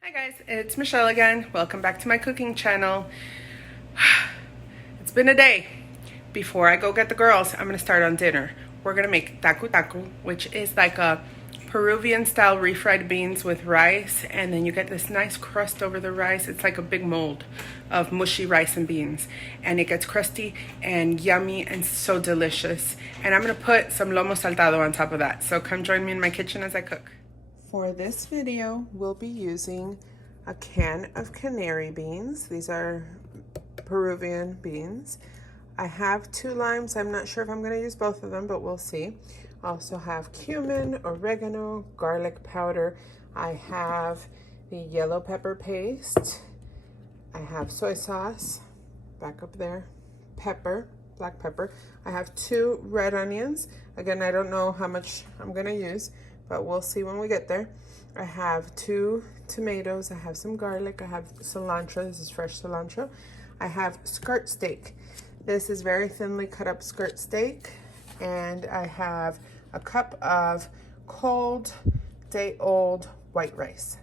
Hi guys, it's Michelle again. Welcome back to my cooking channel. It's been a day. Before I go get the girls, I'm gonna start on dinner. We're gonna make Tacu Tacu, which is like a Peruvian style refried beans with rice, and then you get this nice crust over the rice. It's like a big mold of mushy rice and beans, and it gets crusty and yummy and so delicious. And I'm gonna put some Lomo Saltado on top of that. So come join me in my kitchen as I cook. For this video, we'll be using a can of canary beans. These are Peruvian beans. I have 2 limes. I'm not sure if I'm going to use both of them, but we'll see. I also have cumin, oregano, garlic powder. I have the yellow pepper paste. I have soy sauce, back up there, pepper, black pepper. I have 2 red onions. Again, I don't know how much I'm going to use, but we'll see when we get there. I have 2 tomatoes. I have some garlic. I have cilantro. This is fresh cilantro. I have skirt steak. This is very thinly cut up skirt steak. And I have a cup of cold, day-old white rice.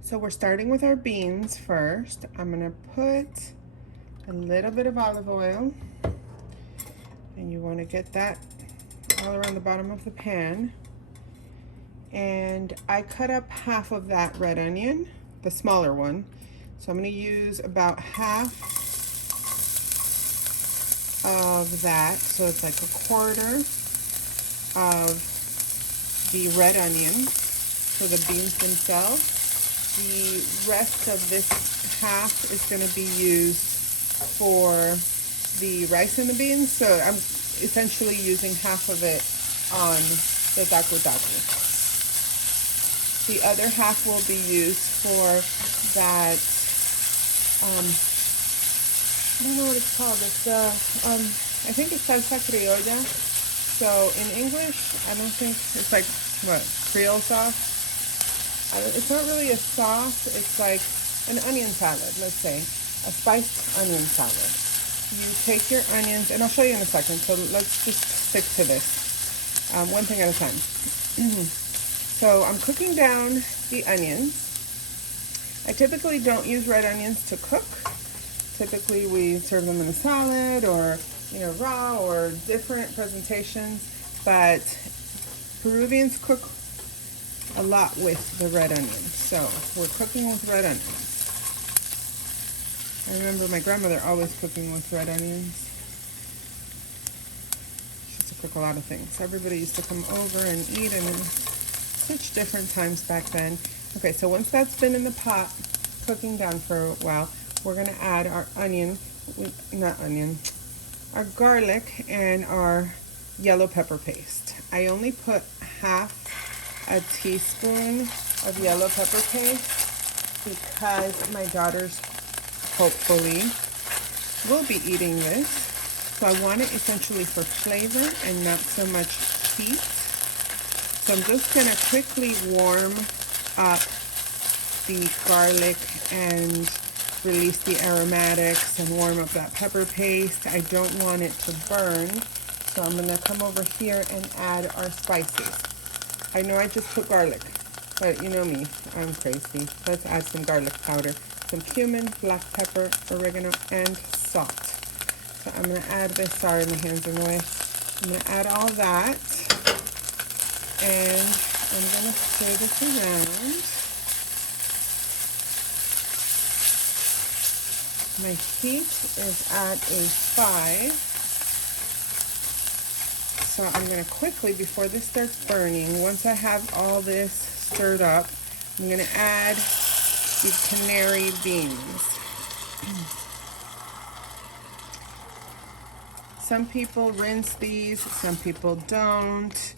So we're starting with our beans first. I'm gonna put a little bit of olive oil. And you wanna get that all around the bottom of the pan. And I cut up half of that red onion, the smaller one. So I'm going to use about half of that. So it's like 1/4 of the red onion for the beans themselves. The rest of this half is going to be used for the rice and the beans. So I'm essentially using half of it on the Tacu Tacu. The other half will be used for that, I don't know what it's called. It's, I think it's Salsa Criolla. So in English, I don't think, it's like, what, Creole sauce? It's not really a sauce. It's like an onion salad, let's say. A spiced onion salad. You take your onions, and I'll show you in a second, so let's just stick to this. One thing at a time. So I'm cooking down the onions. I typically don't use red onions to cook. Typically we serve them in a salad or, raw or different presentations. But Peruvians cook a lot with the red onions. So we're cooking with red onions. I remember my grandmother always cooking with red onions. She used to cook a lot of things. Everybody used to come over and eat, and such different times back then. Okay, so once that's been in the pot cooking down for a while, we're gonna add our our garlic and our yellow pepper paste. I only put half a teaspoon of yellow pepper paste because my daughters hopefully will be eating this. So I want it essentially for flavor and not so much heat. So I'm just going to quickly warm up the garlic and release the aromatics and warm up that pepper paste. I don't want it to burn, so I'm going to come over here and add our spices. I know I just put garlic, but you know me, I'm crazy. Let's add some garlic powder, some cumin, black pepper, oregano, and salt. So I'm going to add this. Sorry, my hands are in the way. I'm going to add all that. And I'm going to stir this around. My heat is at a 5. So I'm going to quickly, before this starts burning, once I have all this stirred up, I'm going to add the canary beans. Some people rinse these, some people don't.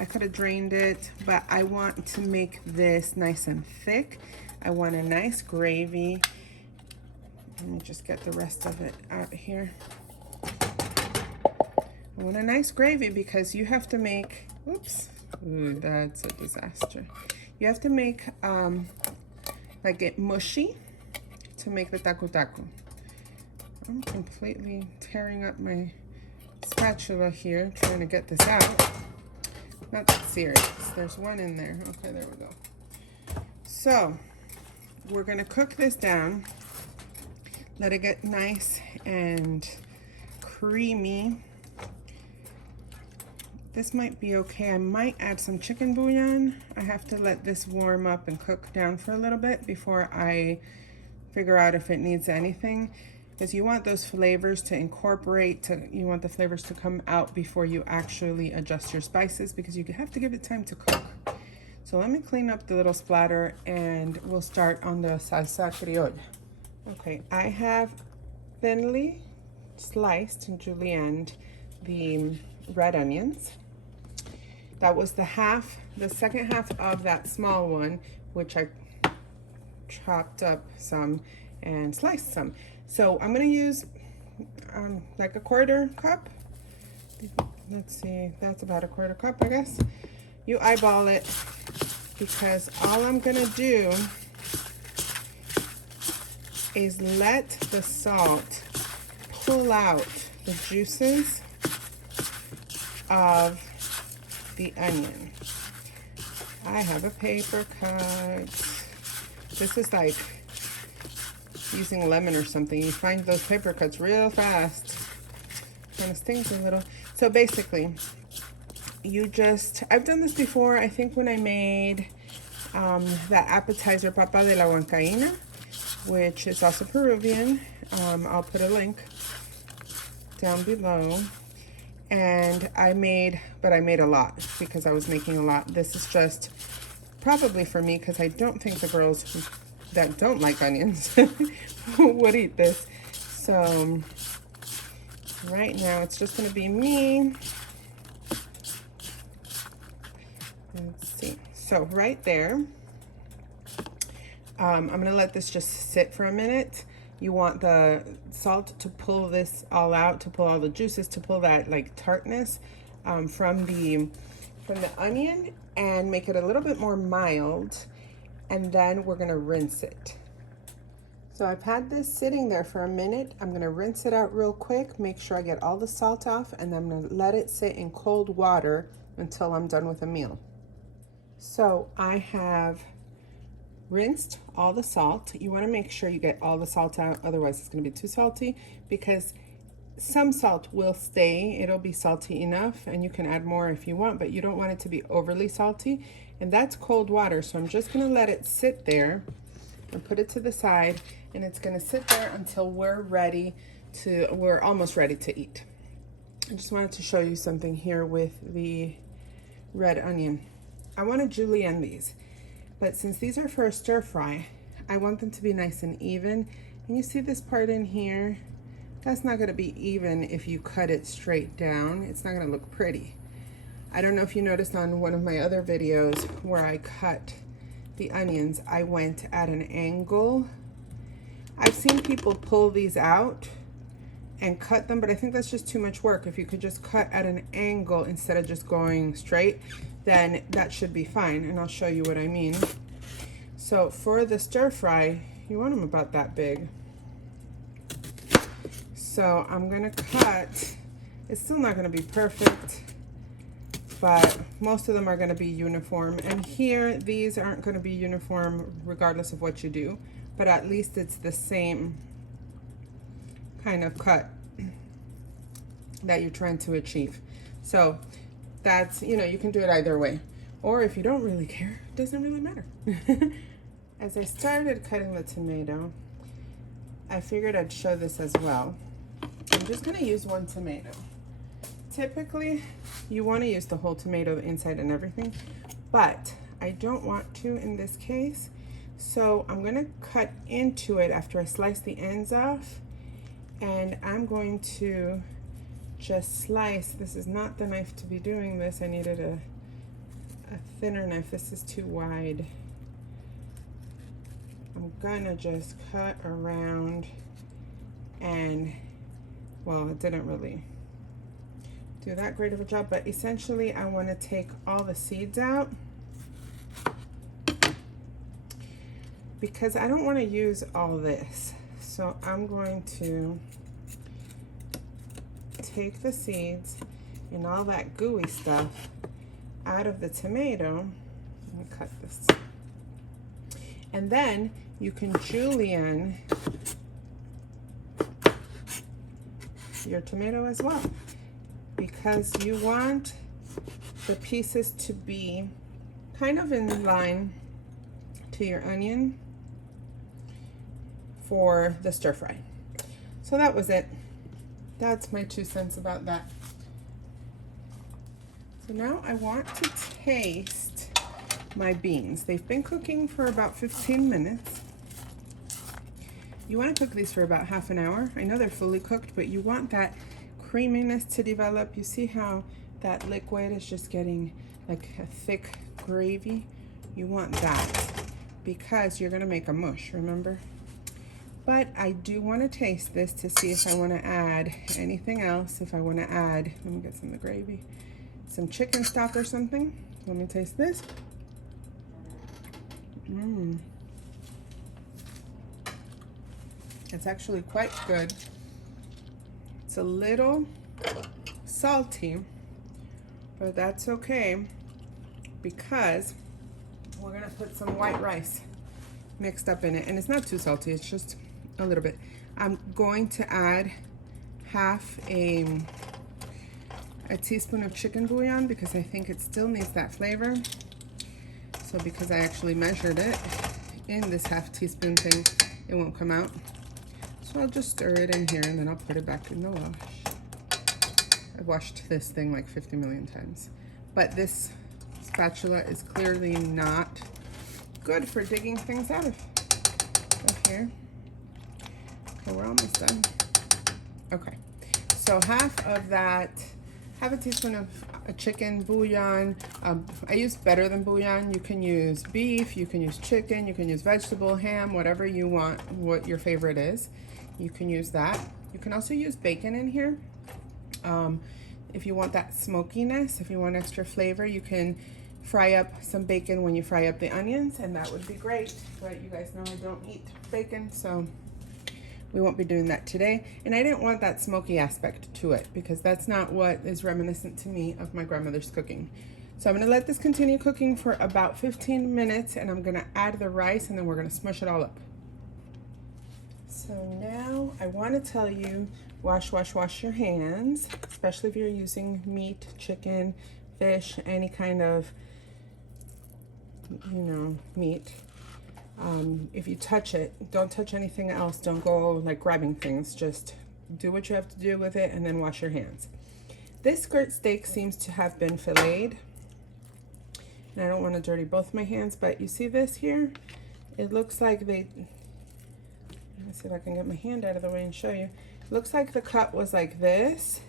I could have drained it, but I want to make this nice and thick. I want a nice gravy. Let me just get the rest of it out here. I want a nice gravy because you have to make, oops, ooh, that's a disaster. You have to make like it mushy to make the Tacu Tacu. I'm completely tearing up my spatula here trying to get this out. Not serious. There's one in there. Okay, there we go. So we're gonna cook this down. Let it get nice and creamy. This might be okay. I might add some chicken bouillon. I have to let this warm up and cook down for a little bit before I figure out if it needs anything, because you want those flavors to incorporate, you want the flavors to come out before you actually adjust your spices, because you have to give it time to cook. So let me clean up the little splatter and we'll start on the salsa criolla. Okay, I have thinly sliced and julienned the red onions. That was the second half of that small one, which I chopped up some and sliced some. So I'm gonna use like a 1/4 cup. Let's see, that's about a 1/4 cup, I guess. You eyeball it, because all I'm gonna do is let the salt pull out the juices of the onion. I have a paper cut. This is like using lemon or something. You find those paper cuts real fast. Kind of stings a little. So basically, I've done this before, I think when I made that appetizer papa de la huancaína, which is also Peruvian. I'll put a link down below. And I made a lot, because I was making a lot. This is just probably for me, because I don't think the girls that don't like onions would eat this. So right now it's just going to be me. Let's see. So right there, I'm going to let this just sit for a minute. You want the salt to pull this all out, to pull all the juices, to pull that like tartness from the onion, and make it a little bit more mild. And then we're gonna rinse it. So I've had this sitting there for a minute. I'm gonna rinse it out real quick, make sure I get all the salt off, and then I'm gonna let it sit in cold water until I'm done with a meal. So I have rinsed all the salt. You want to make sure you get all the salt out, otherwise it's going to be too salty, because some salt will stay. It'll be salty enough, and you can add more if you want, but you don't want it to be overly salty. And that's cold water, so I'm just going to let it sit there and put it to the side, and it's going to sit there until we're almost ready to eat. I just wanted to show you something here with the red onion. I want to julienne these. But since these are for a stir fry, I want them to be nice and even. And you see this part in here? That's not gonna be even if you cut it straight down. It's not gonna look pretty. I don't know if you noticed on one of my other videos where I cut the onions, I went at an angle. I've seen people pull these out and cut them, but I think that's just too much work. If you could just cut at an angle instead of just going straight, then that should be fine, and I'll show you what I mean. So for the stir fry, you want them about that big. So I'm gonna cut, it's still not gonna be perfect, but most of them are gonna be uniform. And here, these aren't gonna be uniform regardless of what you do, but at least it's the same kind of cut that you're trying to achieve. So that's, you can do it either way. Or if you don't really care, it doesn't really matter. As I started cutting the tomato, I figured I'd show this as well. I'm just gonna use one tomato. Typically, you wanna use the whole tomato, the inside and everything, but I don't want to in this case. So I'm gonna cut into it after I slice the ends off, and I'm going to just slice. This is not the knife to be doing this. I needed a thinner knife. This is too wide. I'm gonna just cut around, and well, it didn't really do that great of a job, but essentially I want to take all the seeds out, because I don't want to use all this. So I'm going to take the seeds and all that gooey stuff out of the tomato, let me cut this. And then you can julienne your tomato as well, because you want the pieces to be kind of in line to your onion for the stir fry. So that was it. That's my 2 cents about that. So now I want to taste my beans. They've been cooking for about 15 minutes. You want to cook these for about half an hour. I know they're fully cooked, but you want that creaminess to develop. You see how that liquid is just getting like a thick gravy? You want that because you're gonna make a mush, remember? But I do want to taste this to see if I want to add anything else. If I want to add, let me get some of the gravy, some chicken stock or something. Let me taste this. It's actually quite good. It's a little salty, but that's okay because we're gonna put some white rice mixed up in it, and it's not too salty, it's just a little bit. I'm going to add half a teaspoon of chicken bouillon because I think it still needs that flavor. So because I actually measured it in this half teaspoon thing, it won't come out. So I'll just stir it in here and then I'll put it back in the wash. I've washed this thing like 50 million times. But this spatula is clearly not good for digging things out of here. Okay, we're almost done. Okay, so half of that, half a teaspoon of chicken bouillon. I use better than bouillon. You can use beef, you can use chicken, you can use vegetable, ham, whatever you want, what your favorite is. You can use that. You can also use bacon in here. If you want that smokiness, if you want extra flavor, you can fry up some bacon when you fry up the onions, and that would be great. But you guys know I don't eat bacon, so we won't be doing that today. And I didn't want that smoky aspect to it because that's not what is reminiscent to me of my grandmother's cooking. So I'm gonna let this continue cooking for about 15 minutes and I'm gonna add the rice and then we're gonna smush it all up. So now I wanna tell you, wash your hands, especially if you're using meat, chicken, fish, any kind of, meat. If you touch it, don't touch anything else. Don't go like grabbing things. Just do what you have to do with it and then wash your hands. This skirt steak seems to have been filleted. And I don't want to dirty both my hands, but you see this here? It looks like let me see if I can get my hand out of the way and show you. It looks like the cut was like this.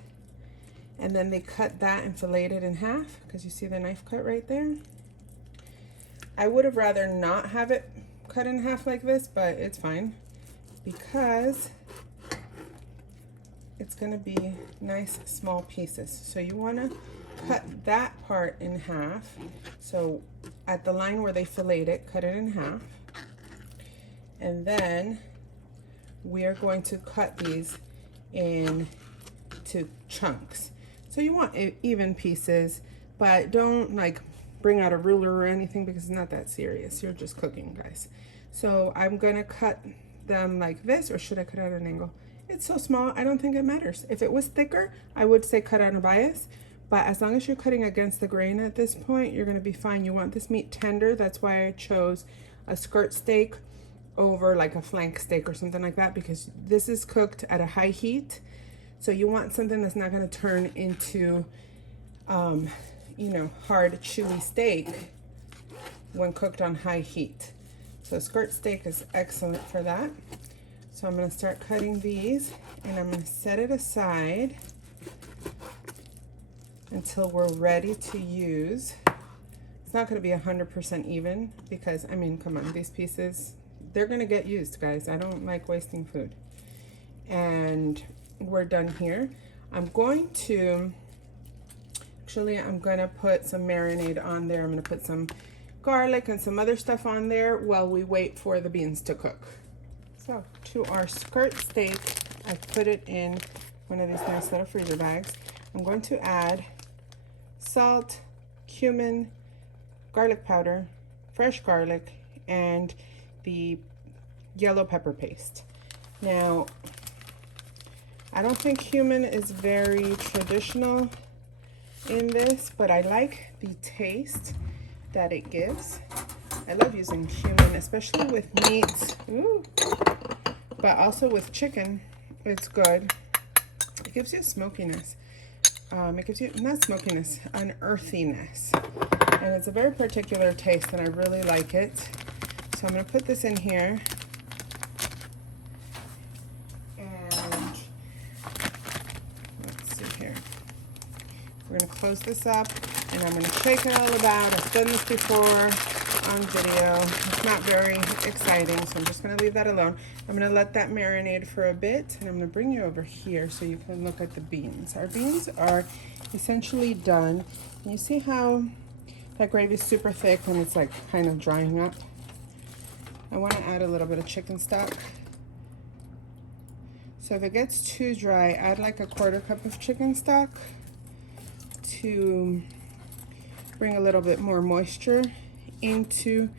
And then they cut that and filleted it in half because you see the knife cut right there. I would have rather not have it cut in half like this, but it's fine because it's going to be nice small pieces. So you want to cut that part in half. So at the line where they fillet it, cut it in half. And then we are going to cut these into chunks. So you want even pieces, but don't like bring out a ruler or anything because it's not that serious. You're just cooking, guys. So I'm gonna cut them like this, or should I cut at an angle? It's so small, I don't think it matters. If it was thicker, I would say cut on a bias, but as long as you're cutting against the grain at this point, you're gonna be fine. You want this meat tender. That's why I chose a skirt steak over like a flank steak or something like that, because this is cooked at a high heat. So you want something that's not gonna turn into hard, chewy steak when cooked on high heat. So skirt steak is excellent for that. So I'm going to start cutting these and I'm going to set it aside until we're ready to use. It's not going to be 100% even because, I mean, come on, these pieces, they're going to get used, guys. I don't like wasting food. And we're done here. I'm going to put some marinade on there. I'm going to put some garlic and some other stuff on there while we wait for the beans to cook. So to our skirt steak, I put it in one of these nice little freezer bags. I'm going to add salt, cumin, garlic powder, fresh garlic, and the yellow pepper paste. Now, I don't think cumin is very traditional in this, but I like the taste that it gives. I love using cumin, especially with meats, but also with chicken. It's good. It gives you smokiness. It gives you, not smokiness, an earthiness. And it's a very particular taste, and I really like it. So I'm going to put this in here. And let's see here. We're going to close this up, and I'm going to shake it all about. I've done this before on video. It's not very exciting, so I'm just going to leave that alone. I'm going to let that marinate for a bit, and I'm going to bring you over here so you can look at the beans. Our beans are essentially done. And you see how that gravy is super thick and it's like kind of drying up? I want to add a little bit of chicken stock. So if it gets too dry, add like a 1/4 cup of chicken stock to bring a little bit more moisture into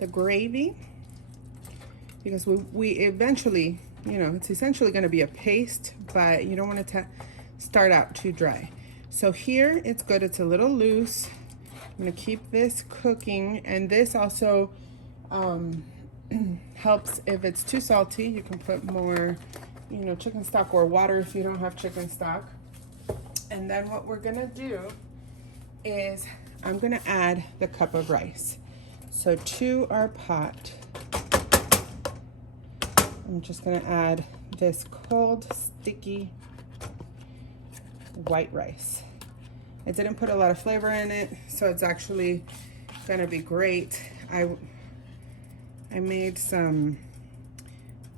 the gravy, because we eventually, you know, it's essentially going to be a paste, but you don't want it to start out too dry. So here it's good, it's a little loose. I'm going to keep this cooking, and this also helps if it's too salty. You can put more, you know, chicken stock or water if you don't have chicken stock. And then what we're going to do is I'm going to add the cup of rice. So to our pot, I'm just going to add this cold, sticky white rice. I didn't put a lot of flavor in it, so it's actually going to be great. I made some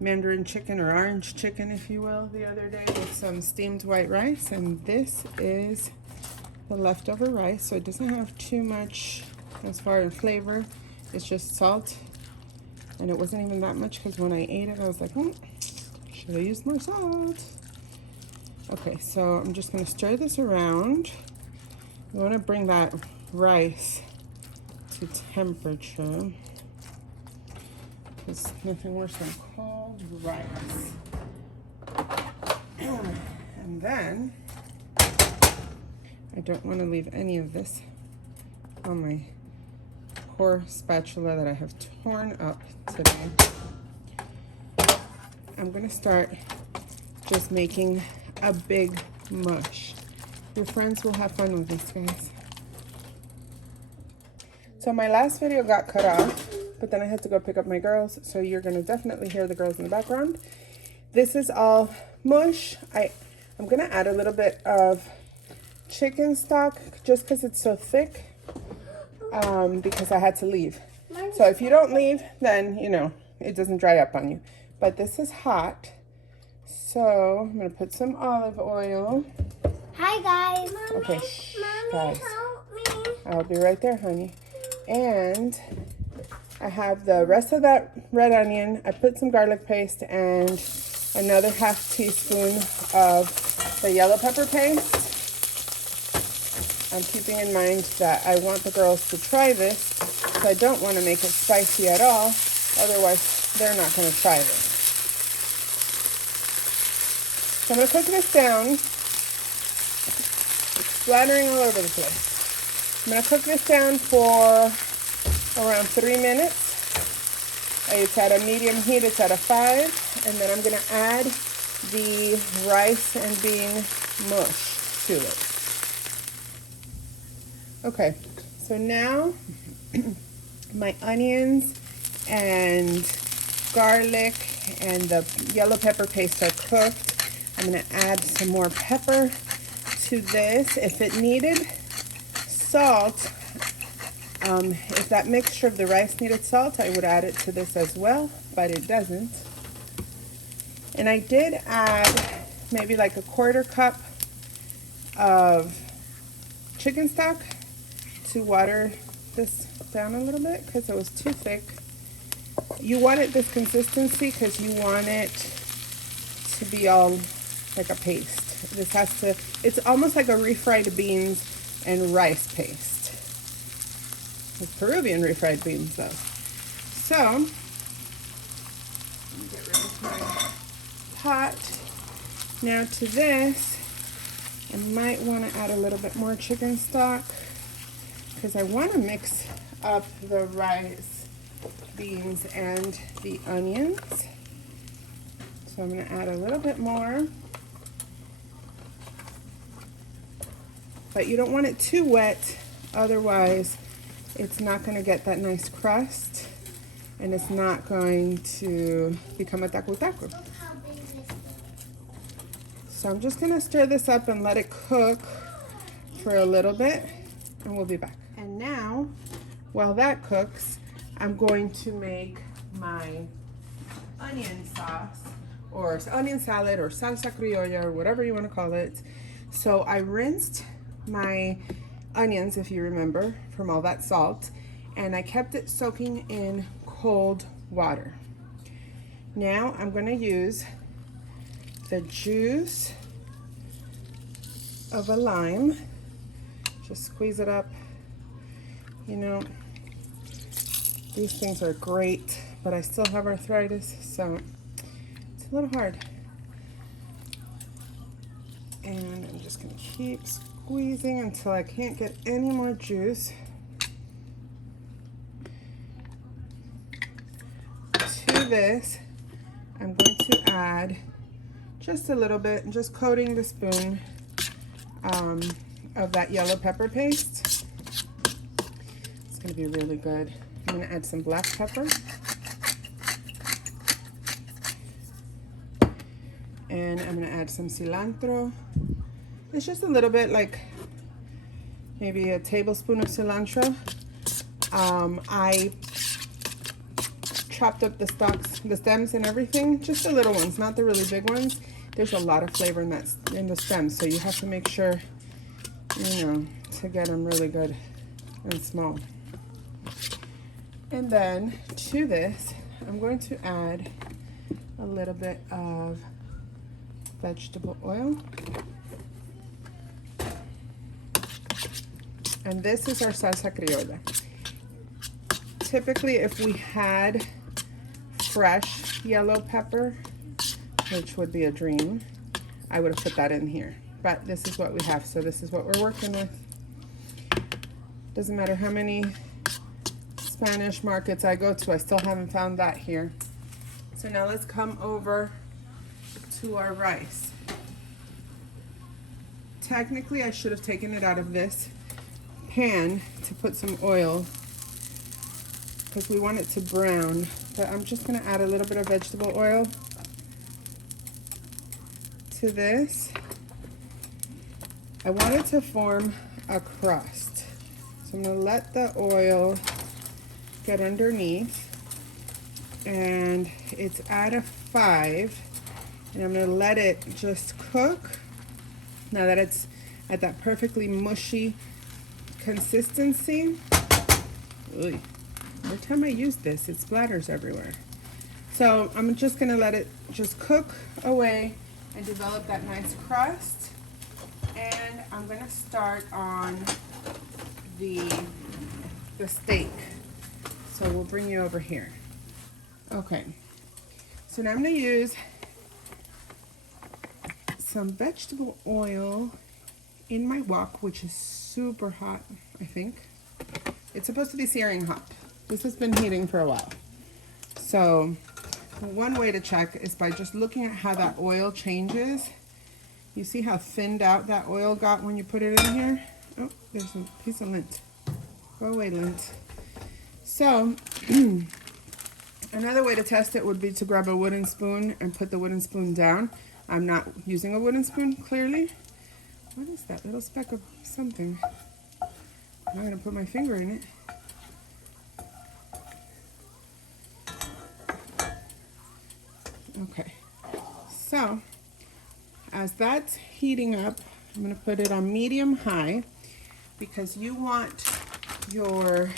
Mandarin chicken, or orange chicken, if you will, the other day with some steamed white rice, and this is the leftover rice, so it doesn't have too much as far as flavor. It's just salt, and it wasn't even that much, because when I ate it I was like, should I use more salt? Okay, so I'm just going to stir this around. You want to bring that rice to temperature, because nothing worse than cold rice. And then I don't want to leave any of this on my poor spatula that I have torn up today. I'm going to start just making a big mush. Your friends will have fun with this, guys. So my last video got cut off, but then I had to go pick up my girls, so you're going to definitely hear the girls in the background. This is all mush. I'm going to add a little bit of chicken stock just because it's so thick, because I had to leave. So if you don't leave, then, you know, it doesn't dry up on you. But this is hot, so I'm going to put some olive oil. Hi, guys. Okay, Mommy, guys. help me. I'll be right there, honey. And I have the rest of that red onion. I put some garlic paste and another ½ teaspoon of the yellow pepper paste. I'm keeping in mind that I want the girls to try this, so I don't want to make it spicy at all. Otherwise, they're not going to try this. So I'm going to cook this down. It's splattering all over the place. I'm going to cook this down for around 3 minutes. It's at a medium heat. It's at a 5. And then I'm going to add the rice and bean mush to it. Okay, so now my onions and garlic and the yellow pepper paste are cooked. I'm going to add some more pepper to this. If it needed salt, if that mixture of the rice needed salt, I would add it to this as well, but it doesn't. And I did add maybe like a 1/4 cup of chicken stock to water this down a little bit because it was too thick. You want it this consistency because you want it to be all like a paste. This has to, it's almost like a refried beans and rice paste. It's Peruvian refried beans though. So, let me get rid of my pot. Now to this, I might want to add a little bit more chicken stock because I want to mix up the rice, beans, and the onions. So I'm going to add a little bit more. But you don't want it too wet, otherwise it's not going to get that nice crust and it's not going to become a tacu tacu. So I'm just going to stir this up and let it cook for a little bit and we'll be back. And now, while that cooks, I'm going to make my onion sauce or onion salad or salsa criolla or whatever you want to call it. So I rinsed my onions, if you remember, from all that salt, and I kept it soaking in cold water. Now I'm going to use the juice of a lime. Just squeeze it up. You know, these things are great, but I still have arthritis, so it's a little hard. And I'm just going to keep squeezing until I can't get any more juice. To this, I'm going to add just a little bit, just coating the spoon of that yellow pepper paste. It's going to be really good. I'm going to add some black pepper. And I'm going to add some cilantro. It's just a little bit, like maybe a tablespoon of cilantro. I chopped up the stalks, the stems and everything, just the little ones, not the really big ones. There's a lot of flavor in the stems, so you have to make sure, you know, to get them really good and small. And then to this, I'm going to add a little bit of vegetable oil. And this is our salsa criolla. Typically, if we had fresh yellow pepper, which would be a dream, I would have put that in here. But this is what we have, so this is what we're working with. Doesn't matter how many Spanish markets I go to, I still haven't found that here. So now let's come over to our rice. Technically, I should have taken it out of this pan to put some oil because we want it to brown, but I'm just going to add a little bit of vegetable oil to this. I want it to form a crust, so I'm going to let the oil get underneath, and it's at a 5, and I'm going to let it just cook. Now that it's at that perfectly mushy consistency. Oy. Every time I use this, it splatters everywhere. So I'm just going to let it just cook away and develop that nice crust. And I'm going to start on the steak. So we'll bring you over here. Okay. So now I'm going to use some vegetable oil in my wok, which is super hot, I think. It's supposed to be searing hot. This has been heating for a while. So one way to check is by just looking at how that oil changes. You see how thinned out that oil got when you put it in here? Oh, there's a piece of lint. Go away, lint. So another way to test it would be to grab a wooden spoon and put the wooden spoon down. I'm not using a wooden spoon, clearly. What is that little speck of something? I'm going to put my finger in it. Okay, so as that's heating up, I'm going to put it on medium-high because you want your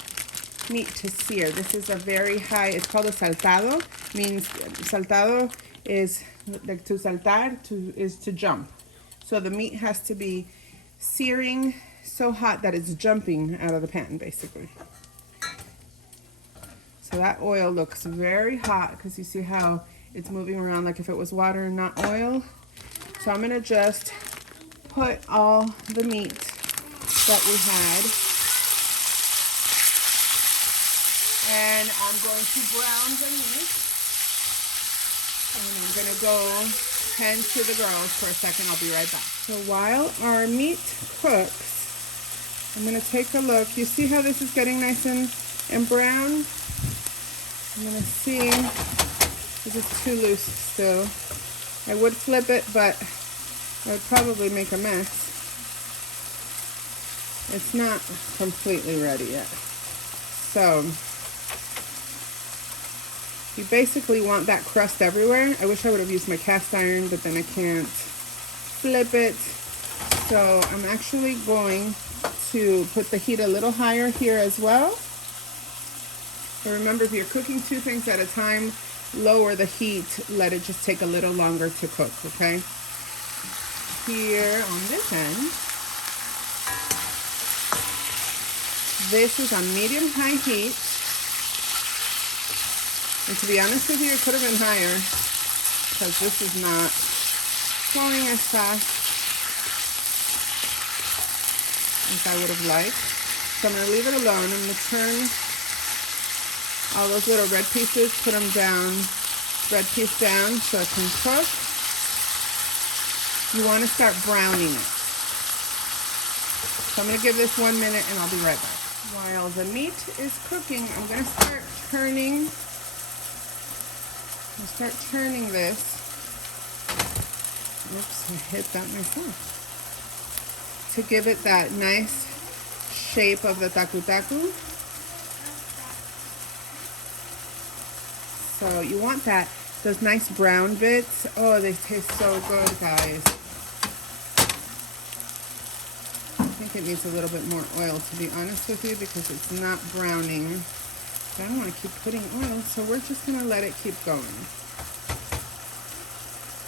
meat to sear. This is a very high, it's called a saltado. Means saltado is like to saltar, is to jump. So the meat has to be searing so hot that it's jumping out of the pan, basically. So that oil looks very hot because you see how it's moving around like if it was water and not oil. So I'm gonna just put all the meat that we had. And I'm going to brown the meat. And I'm gonna go tend to the girls for a second. I'll be right back. So while our meat cooks, I'm gonna take a look. You see how this is getting nice and brown? I'm gonna see if it's too loose still. I would flip it, but I would probably make a mess. It's not completely ready yet. So you basically want that crust everywhere. I wish I would have used my cast iron, but then I can't flip it. So I'm actually going to put the heat a little higher here as well. So remember, if you're cooking two things at a time, lower the heat, let it just take a little longer to cook, okay? Here on this end, this is on medium-high heat. And to be honest with you, it could have been higher because this is not flowing as fast as I would have liked. So I'm going to leave it alone. I'm going to turn all those little red pieces, put them down, red piece down so it can cook. You want to start browning it. So I'm going to give this 1 minute and I'll be right back. While the meat is cooking, I'm going to start turning. I'll start turning this. Oops, I hit that myself. To give it that nice shape of the tacu tacu. So you want those nice brown bits. Oh, they taste so good, guys. I think it needs a little bit more oil, to be honest with you, because it's not browning. I don't want to keep putting oil, so we're just going to let it keep going.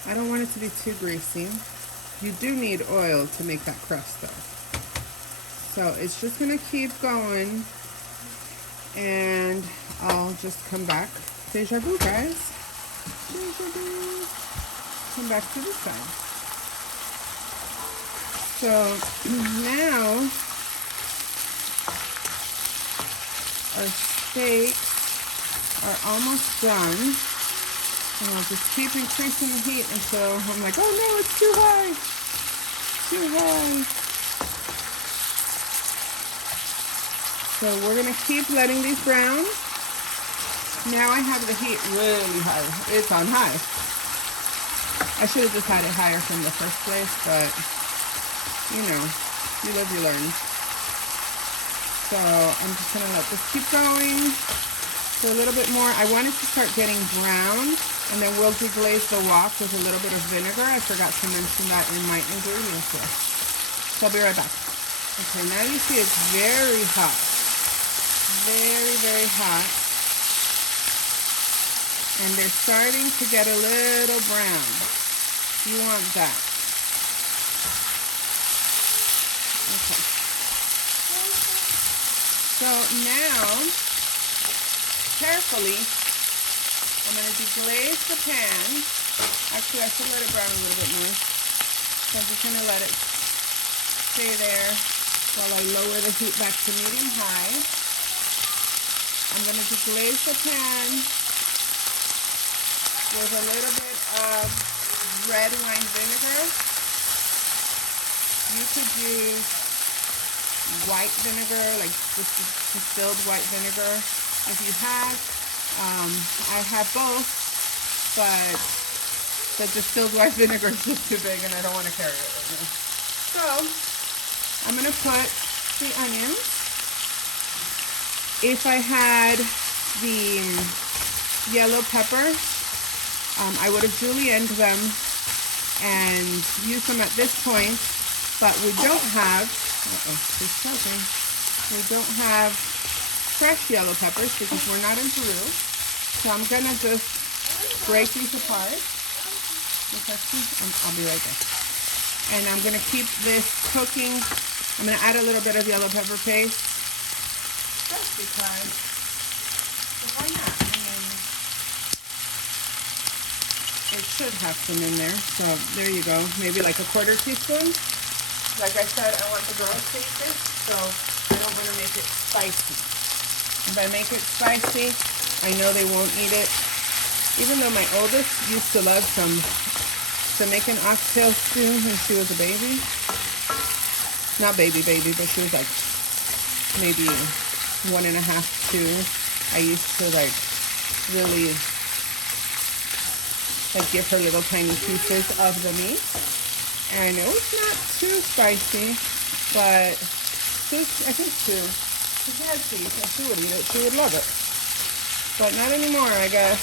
I don't want it to be too greasy. You do need oil to make that crust, though. So it's just going to keep going, and I'll just come back. Deja vu, guys. Deja vu. Come back to this side. So now our steaks are almost done. And I'll just keep increasing the heat until I'm like, oh no, it's too high. Too high. So we're going to keep letting these brown. Now I have the heat really high. It's on high. I should have just had it higher from the first place, but you know, you live, you learn. So I'm just going to let this keep going for a little bit more. I want it to start getting brown, and then we'll deglaze the wok with a little bit of vinegar. I forgot to mention that in my ingredients list. So I'll be right back. Okay, now you see it's very hot. Very, very hot. And they're starting to get a little brown. You want that. Okay. So now, carefully, I'm going to deglaze the pan. Actually, I should let it brown a little bit more. So I'm just going to let it stay there while I lower the heat back to medium-high. I'm going to deglaze the pan with a little bit of red wine vinegar. You could use white vinegar, like just distilled white vinegar if you have. I have both, but the distilled white vinegar is just too big and I don't want to carry it with me. So I'm going to put the onions. If I had the yellow pepper, I would have julienned them and used them at this point, but we don't have, we don't have fresh yellow peppers because we're not in Peru. So I'm going to just break these apart. I'll be right back. And I'm going to keep this cooking. I'm going to add a little bit of yellow pepper paste just because Why not? I mean, it should have some in there. So there you go. Maybe like a quarter teaspoon. Like I said, I want the girls to eat this, so I don't want to make it spicy. If I make it spicy, I know they won't eat it. Even though my oldest used to love some Jamaican oxtail stew when she was a baby. Not baby, but she was like maybe 1.5, 2. I used to like really like give her little tiny pieces of the meat. And it was not too spicy, but I think 2. If she had teeth, and she would eat it, she would love it. But not anymore, I guess.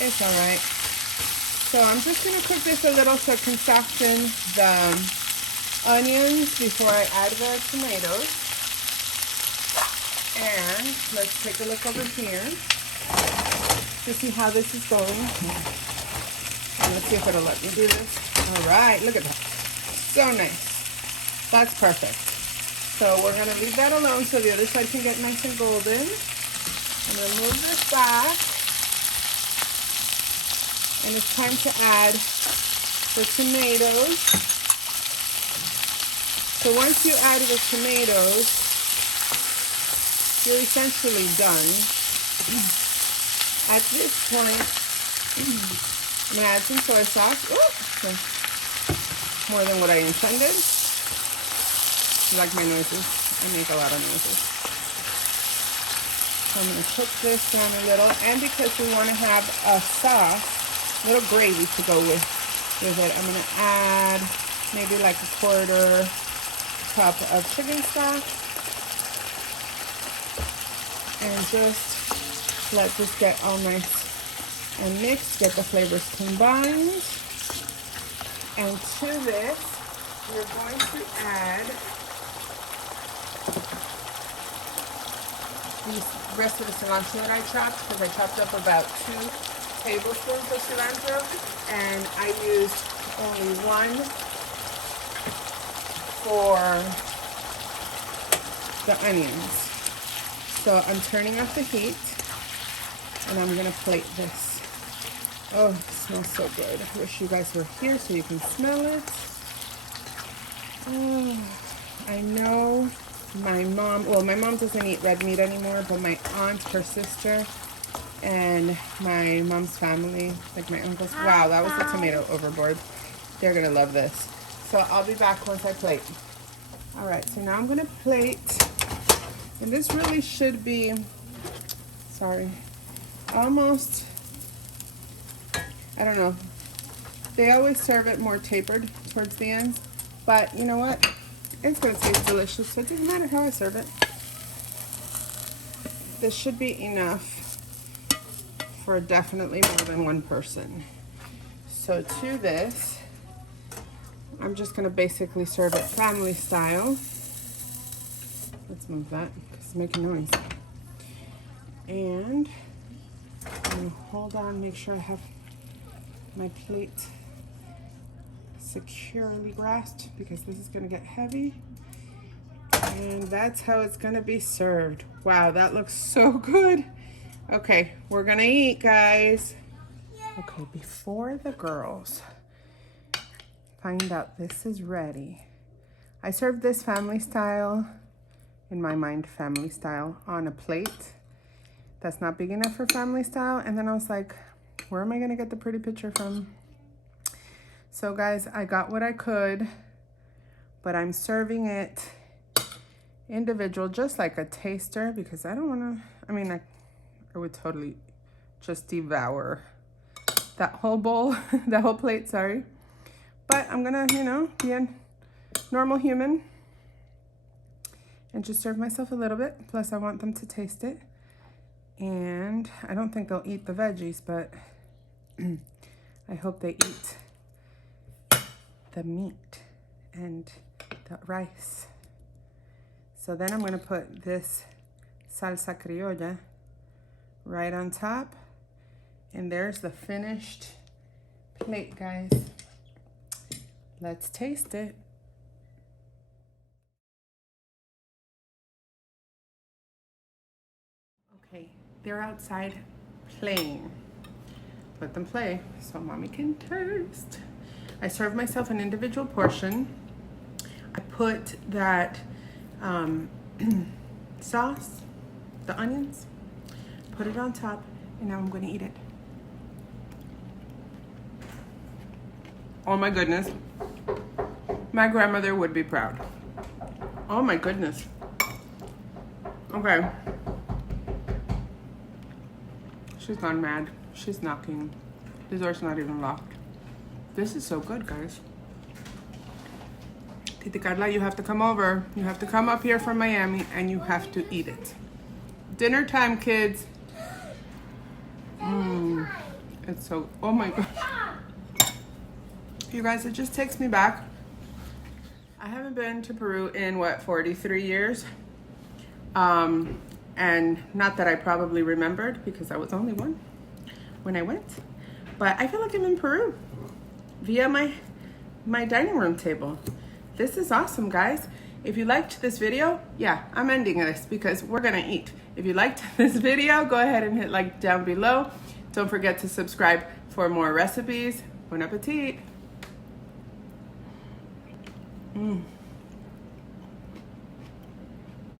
It's alright. So I'm just going to cook this a little so it can soften the onions before I add the tomatoes. And let's take a look over here to see how this is going. Let's see if it'll let me do this. All right, look at that. So nice. That's perfect. So we're going to leave that alone so the other side can get nice and golden. I'm going to move this back. And it's time to add the tomatoes. So once you add the tomatoes, you're essentially done. At this point, I'm going to add some soy sauce. Okay. More than what I intended. You like my noises? I make a lot of noises. So I'm going to cook this down a little. And because we want to have a sauce, a little gravy to go with it, I'm going to add maybe like a 1/4 cup of chicken stock. And just let this get all nice and mixed, get the flavors combined. And to this, we're going to add the rest of the cilantro that I chopped, because I chopped up about 2 tablespoons of cilantro, and I used only 1 for the onions. So I'm turning off the heat, and I'm gonna plate this. Oh, it smells so good. I wish you guys were here so you can smell it. Oh, I know my mom, well, my mom doesn't eat red meat anymore, but my aunt, her sister, and my mom's family, like my uncles, wow, that was a tomato overboard. They're gonna love this. So I'll be back once I plate. All right, so now I'm gonna plate, and this really should be, sorry, almost, I don't know. They always serve it more tapered towards the ends, but you know what? It's gonna taste delicious, so it doesn't matter how I serve it. This should be enough for definitely more than 1 person. So to this, I'm just gonna basically serve it family style. Let's move that because it's making noise. And I'm gonna hold on, make sure I have my plate securely grasped because this is gonna get heavy. And that's how it's gonna be served. Wow, that looks so good. Okay, we're gonna eat, guys. Okay, before the girls find out this is ready, I served this family style, in my mind family style, on a plate that's not big enough for family style. And then I was like, where am I gonna get the pretty picture from? So guys, I got what I could, but I'm serving it individual, just like a taster, because I don't wanna, I mean, I would totally just devour that whole bowl, that whole plate, sorry. But I'm gonna, you know, be a normal human and just serve myself a little bit. Plus I want them to taste it. And I don't think they'll eat the veggies, but I hope they eat the meat and the rice. So then I'm gonna put this salsa criolla right on top. And there's the finished plate, guys. Let's taste it. Okay, They're outside playing. Let them play so mommy can taste. I serve myself an individual portion. I put that sauce, the onions, put it on top, and now I'm going to eat it. Oh my goodness. My grandmother would be proud. Oh my goodness. Okay. She's gone mad. She's knocking. The door's not even locked. This is so good, guys. Tita Carla, you have to come over. You have to come up here from Miami and you have to eat it. Dinner time, kids. It's so, oh my God. You guys, it just takes me back. I haven't been to Peru in, what, 43 years? And not that I probably remembered because I was only one when I went. But I feel like I'm in Peru via my dining room table. This is awesome, guys. If you liked this video, yeah, I'm ending this because we're gonna eat. If you liked this video, go ahead and hit like down below. Don't forget to subscribe for more recipes. Bon appetit.